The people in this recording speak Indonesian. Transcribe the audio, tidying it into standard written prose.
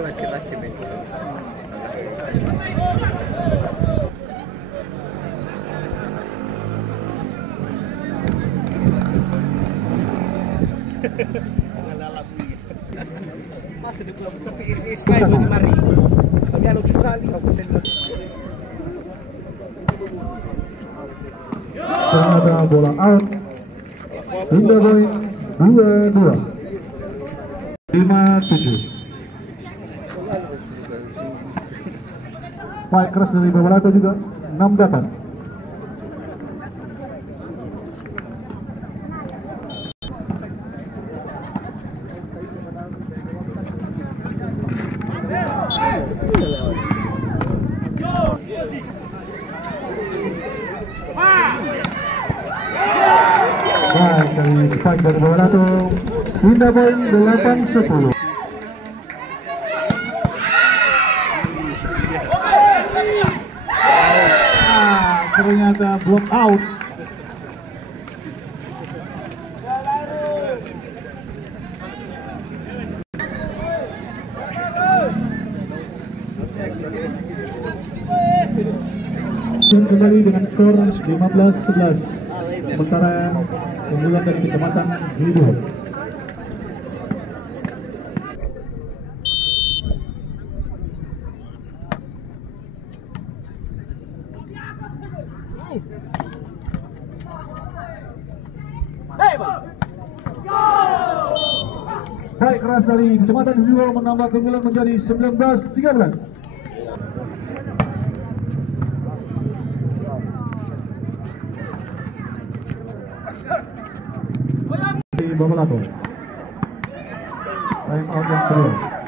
laki-laki nih. Tapi is ay buat mari. Kami ano sekali ako sa Ada bola out. Hingga poin 2-2. 5-7. Spike keras dari Babalato juga 6-8. Baik dari spike dari Babalato. Hingga poin 8-10. Ternyata block out. Kembali dengan skor 15-11. Sementara unggulan dari Kecamatan Hidup. Spike keras dari Kecamatan Hidup menambah keunggulan menjadi 19-13. Babalato. Time out yang kedua.